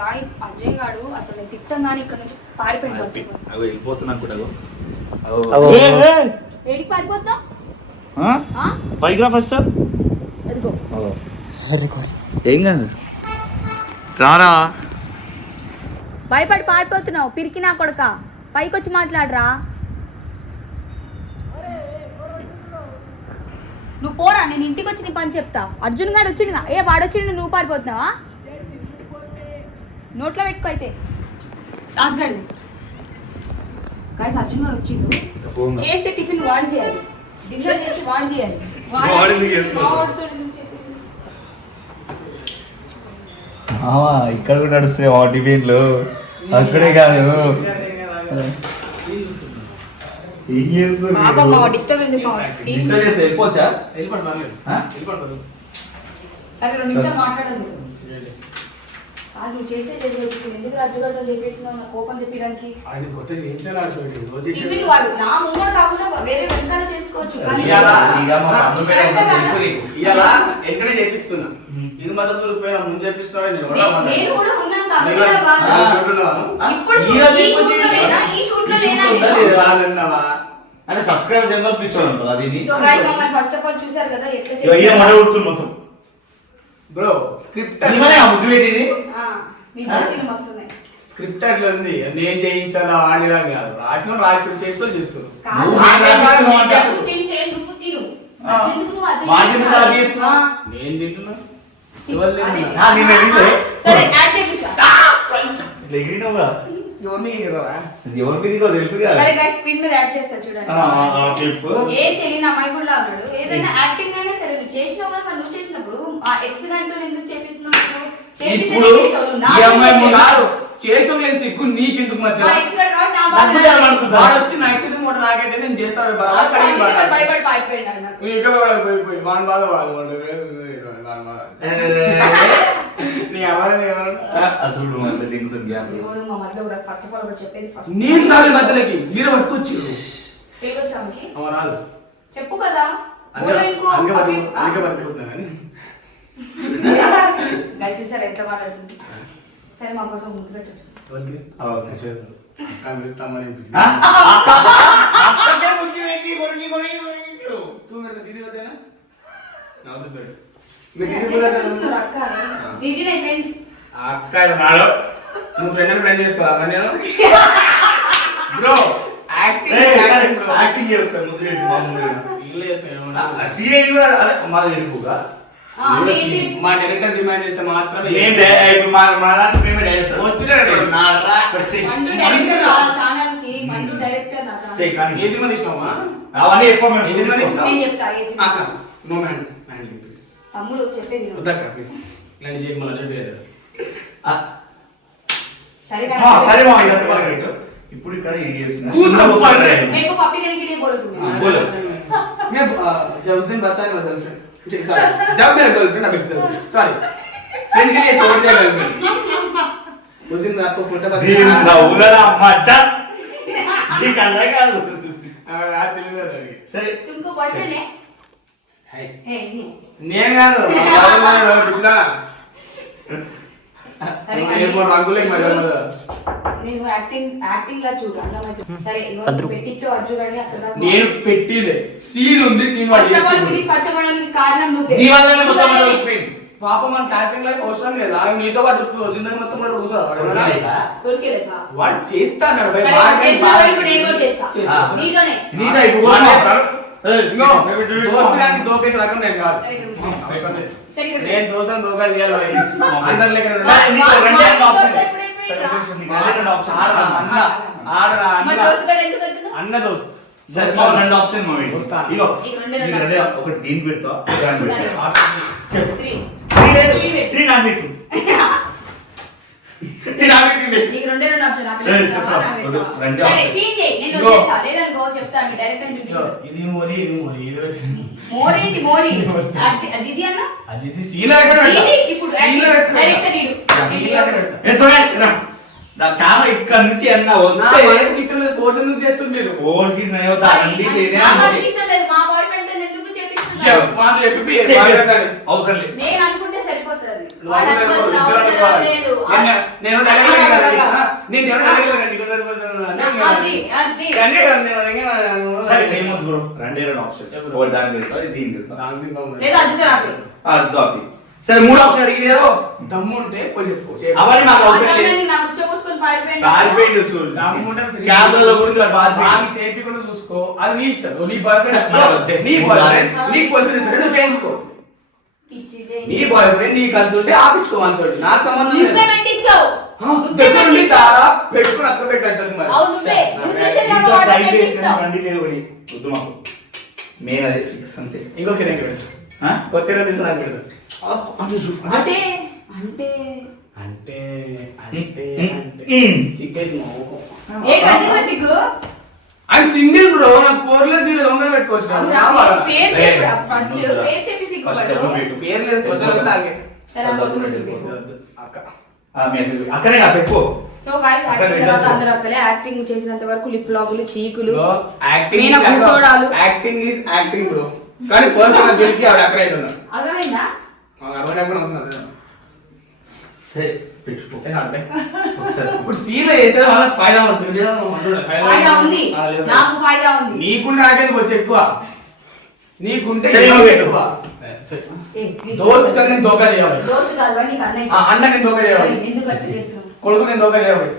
Guys Ajay గాడు అసలు నేను తిట్టంగానే ఇక్కడ నుంచి పారిపోయి అవి వెళ్ళిపోతున్నా కూడా ఏడికి పారిపోతా పైకి రా ఫస్ట్ అదిగో ఏం కాదు రారా భయపడి పారిపోతున్నావు పిరికి నా కొడక పైకి వచ్చి మాట్లాడరా నువ్వు పోరా నేను ఇంటికి వచ్చి నీ పని చెప్తా అర్జున్ గాడు వచ్చిండుగా వాడు వచ్చిండు నువ్వు పారిపోతున్నావా నోట్లో పెట్టుకో అయితే రాజుగాడి గాయస్ అర్జున్ గారు వచ్చిండు చేస్తే టిఫిన్ వాడు చేయాలి డిన్నర్ చేసి వాడు చేయాలి ఇక్కడ కూడా నడుస్తాయి టిఫిన్లు అక్కడే కాదు వెళ్ళిపోవచ్చా నువ్వు చేసే ఎందుకు రాజుగారితో చెప్పేస్తున్నావు నా కోపం తెప్పడానికి వాడు నా ముంగడు కాకుండా వేరే వెనకాల చేసుకోవచ్చు నేను కూడా ఉన్నాను అంటే సబ్స్క్రైబ్ చేద్దాం పిచ్చోడు అది ఫస్ట్ ఆఫ్ ఆల్ చూసారు కదా ఎట్లా మొత్తం బ్రో స్క్రిప్ట్ స్క్రిప్ట్ అట్లా ఉంది నేను చేయించాలా ఆడిలా కాదు రాసిన రాసి చేస్తూ చేస్తారు నేను తింటున్నా ఏం తెలియని అమ్మాయి కూడా ఉన్నాడు ఏదైనా యాక్టింగ్ అయినా సరే నువ్వు చేసినావు కదా నువ్వు చేసినప్పుడు ఆ ఎక్సలెంట్ తో ఎందుకు చేపిస్తున్నావు చేస్తాం లేదు సిగ్గు నీకెందుకు మధ్య వచ్చి నా ఎక్సలెంట్ మాట నాకైతే నేను చేస్తాను పోయిపోయి వాన్ బాధ నేను రాలే మధ్యలోకి మీరు పట్టుకొచ్చు రాదు చెప్పు కదా చూసారు ఎట్లా మాట్లాడుతుంది సరే మా కోసం ముద్దు పెట్టచ్చు నువ్వు ఫ్రెండ్ ఫ్రెండ్ చేసుకోవాలా నేను బ్రో యాక్టింగ్ మా డైరెక్టర్ డిమాండ్ చేస్తే మాత్రమే తమ్ముడు చెప్పేది ఇప్పుడు ఇక్కడ जब मेरा गर्लफ्रेंड अभी सॉरी फ्रेंड के लिए छोड़ दिया गर्लफ्रेंड उस दिन मैं आपको फोटो बता उलरा मत ठीक है यार दिल में लगी सर तुमको बॉयफ्रेंड है नहीं यार मैंने रोज पिछला సరే ఏమో రంగులే మజామదా నేను యాక్టింగ్ లా చూడు అర్థమైతే సరే ఇవన్నీ పెట్టించో అజ్జు గాని అక్కడ నేను పెట్టిదే సీన్ ఉంది సీన్ వాడు చేస్తాడు సీన్ పచ్చబడడానికి కారణం నువ్వే నీ వల్లనే మొత్తం స్క్రీన్ పాప మన క్యారెక్టర్ లైఫ్ అవసరం లేదు ఆ నీతో పాటు జిందగీ మొత్తం కూడా కూర్చోరా దొరికేలేదా వాడు చేస్తాడు బై బాగా ఇప్పుడు ఏమో చేస్తా నీతోనే నీదా ఇప్పుడు మాట్లాడు దోస్త్ గాని దోకేస్ రకం నేను కాదు నేను దోసం దోకాలు చేయాలి అందరి లెక్క అన్న దోస్త్ రెండు ఆప్షన్ ఒకటి దీనికి పెడతా ఇది మోరీ ఇది మోరీ మోరేంటి మోరీ అది అన్న అది సీన్ ఇప్పుడు డైరెక్టర్ కెమెరా ఇక్కడ నుంచి అన్న వస్తే ఇష్టం లేదు ఫోర్స్ ఎందుకు చేస్తుంది మీరు ఫోన్ కి ఇష్టం లేదు మా బాయ్ ఫ్రెండ్ ఎందుకు చేపిస్తున్నారు అవసరం లేదు నేను అనుకుంటే సరిపోతుంది నువ్వు అనుకోలేదు, ఇద్దరు అనుకోవాలి. నేను సరే మేము రెండే రెండు ఆప్షన్ ఒకటి దాని పెడతాం దీన్ని పెడతాం సరే 3 ఆప్షన్ అడిగినారు దమ్ము ఉంటే పోయి చెప్పు అవన్నీ మాకు అవసరం లేదు పారిపోయిండు చూడు కెమెరాలో గురించి బాగా చేపి కూడా చూసుకో అది నీ ఇష్టం నీ బాయ్ ఫ్రెండ్ నీ క్వశ్చన్ ఇస్తాడు నువ్వు చేయించుకో నీ బాయ్ ఫ్రెండ్ నీకు అంతుంటే ఆపించుకో అంతోటి నాకు సంబంధం దగ్గరుండి తారా పెట్టుకుని అక్క పెట్టంటారు మెయిన్ అదే ఫిక్స్ అంతే ఇంకొక రెండు పెడతా కొత్త రెండు నాకు పెడతా అంటే అంటే అంటే అంటే సిగ్గర్ సిగ్గు అది సింగిల్ బ్రో నాకు పోర్లేదు వీళ్ళు దొంగ పెట్టుకోవచ్చు అక్కడే పెట్టుకో సో గైస్ అందరూ అక్కలే యాక్టింగ్ చేసినంత వరకు లిప్ లాగులు చీకులు యాక్టింగ్ ఇస్ యాక్టింగ్ బ్రో కానీ పర్సనల్ గెలికి ఆవిడ అక్కడే ఉన్నారు అర్థమైందా సరే పెట్టుకో ఇప్పుడు సీన్ చేస్తే వాళ్ళకి ఫైదా ఉంటుంది నాకు ఫైదా ఉంది నీకుంటే నాకేది వచ్చి ఎక్కువ నీకుంటే ఎక్కువ దోస్త్ నేను దోకా చేయాలి అన్న నేను దోకా చేయాలి కొడుకు నేను దోకా చేయాలి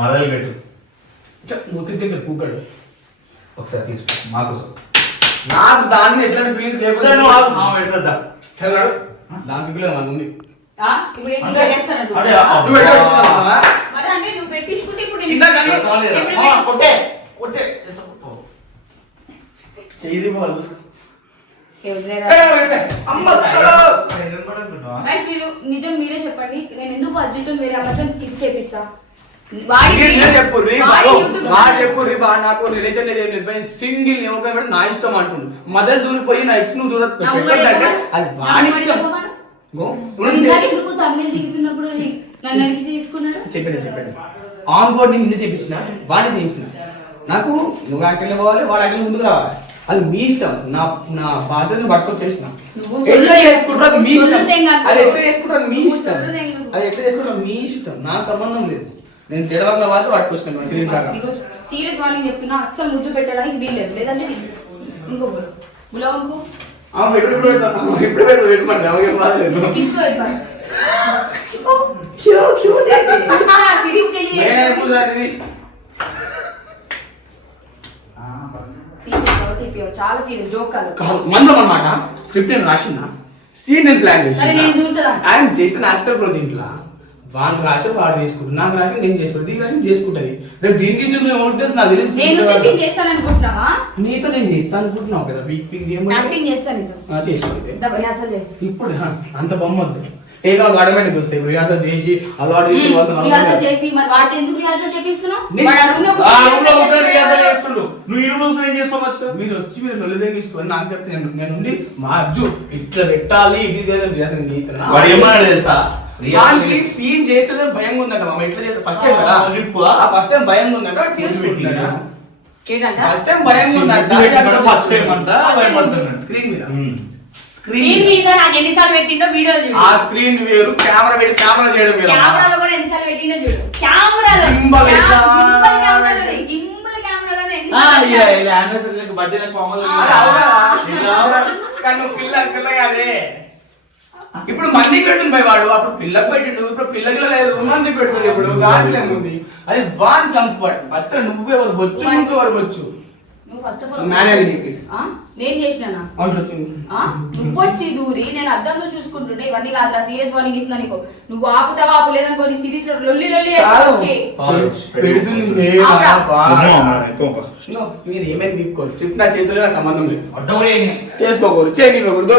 మరదలు పెట్టు ముద్దు కూకడు ఒకసారి తీసుకో మాకోసం నాకు దాన్ని ఎట్లాంటి ఫీలింగ్స్ లేకుండా దాని సిగ్గులేదు మనకు ఉంది ఇప్పుడు ఏంటి చేస్తాను మరి అంటే నువ్వు పెట్టించుకుంటే ఇప్పుడు కొట్టే కొట్టే చెయ్యి పోవాలి మీరు నిజం మీరే చెప్పండి నేను ఎందుకు అర్జున్ వేరే అబద్ధం కిస్ చేపిస్తా చెప్పుర్రి నాకు రిలేషన్ లేదు సింగిల్ నా ఇష్టం అంటుండు మదర్ దూరిపోయి నా ఎక్స్ నువ్వు దూరంటే అది వాడి ఇష్టం చెప్పండి ఆన్ బోర్డ్ నిన్ను చేపించిన వాడిని చేయించిన నాకు నువ్వు యాక్టింగ్ పోవాలి వాడు యాక్టింగ్ ముందుకు రావాలి అది మీ ఇష్టం నా బాధ్యతను పట్టుకొని చేసిన ఎట్లా చేసుకుంటారు మీ ఇష్టం అది ఎట్లా చేసుకుంటారు మీ ఇష్టం అది ఎట్లా చేసుకుంటారు మీ ఇష్టం నాకు సంబంధం లేదు నేను తిడవల్ల మాత్రం పట్టుకొచ్చిన సీరియస్ వార్నింగ్ చెప్తున్నా అస్సలు ముద్దు పెట్టడానికి వీల్లేదు లేదంటే ఇంకో గులాబ్ ఇప్పుడు పెట్టమంటే చాలా సీరియస్ జోక్ కాదు మందం అన్నమాట స్క్రిప్ట్ నేను రాసిన సీన్ నేను ప్లాన్ చేసిన చేసిన యాక్టర్ బ్రో దీంట్లో వాడిని రాసి వాడు చేసుకుంటాడు నాకు రాసి నేను చేసుకుంటాను దీనికి రాసి చేసుకుంటుంది రేపు దీనికి ఉంటుంది నాకు నీతో నేను చేస్తాను అనుకుంటున్నావు కదా ఇప్పుడు అంత బొమ్మ వద్దు ఏదో ఆటోమేటిక్ వస్తాయి రిహార్సల్ చేసి అలవాటు మీరు వచ్చి మీరు నొల్లి తెగించుకొని నాకు చెప్తే నేను ఉండి మా అజ్జు ఇట్లా పెట్టాలి ఇది చేయాలని సీన్ చేస్తే భయంగా ఉందంట మామ ఇట్లా చేస్తే ఫస్ట్ టైం కదా ఫస్ట్ టైం భయంగా ఉందంట చేసుకుంటున్నాడు ఫస్ట్ టైం భయంగా ఉందంట స్క్రీన్ మీద స్క్రీన్ మీద నాకు ఎన్నిసార్లు పెట్టిండో వీడియో చూడు ఆ స్క్రీన్ వేరు కెమెరా పెట్టి కెమెరా చేయడం వేరు కెమెరాలో కూడా ఎన్నిసార్లు పెట్టిండో చూడు కెమెరాలో గింబల్ కెమెరాలోనే ఇలా యానివర్సరీకి బర్త్డేలకు ఫార్మల్ కానీ పిల్ల కాదే ఇప్పుడు మందికి పెడుతుంది భయ వాడు అప్పుడు పిల్లకు పెట్టిండు ఇప్పుడు పిల్లకి లేదు మందికి పెడుతుంది ఇప్పుడు గాడిలో ఉంది అది వాన్ కంఫర్ట్ అచ్చ నువ్వే వచ్చు నువ్వు వరవచ్చు నువ్వు ఫస్ట్ ఆఫ్ ఆల్ నేను చేసినా నువ్వు వచ్చి దూరి నేను అద్దంలో చూసుకుంటుండే ఇవన్నీ కాదు సీరియస్ వార్నింగ్ ఇస్తున్నా నీకు నువ్వు ఆపుతావా ఆపులేదనుకో నీ సిరీస్ లో లొల్లి మీరు ఏమైనా మీకు స్క్రిప్ట్ నా చేతిలో సంబంధం లేదు చేసుకోకూడదు చేయనివ్వకూడదు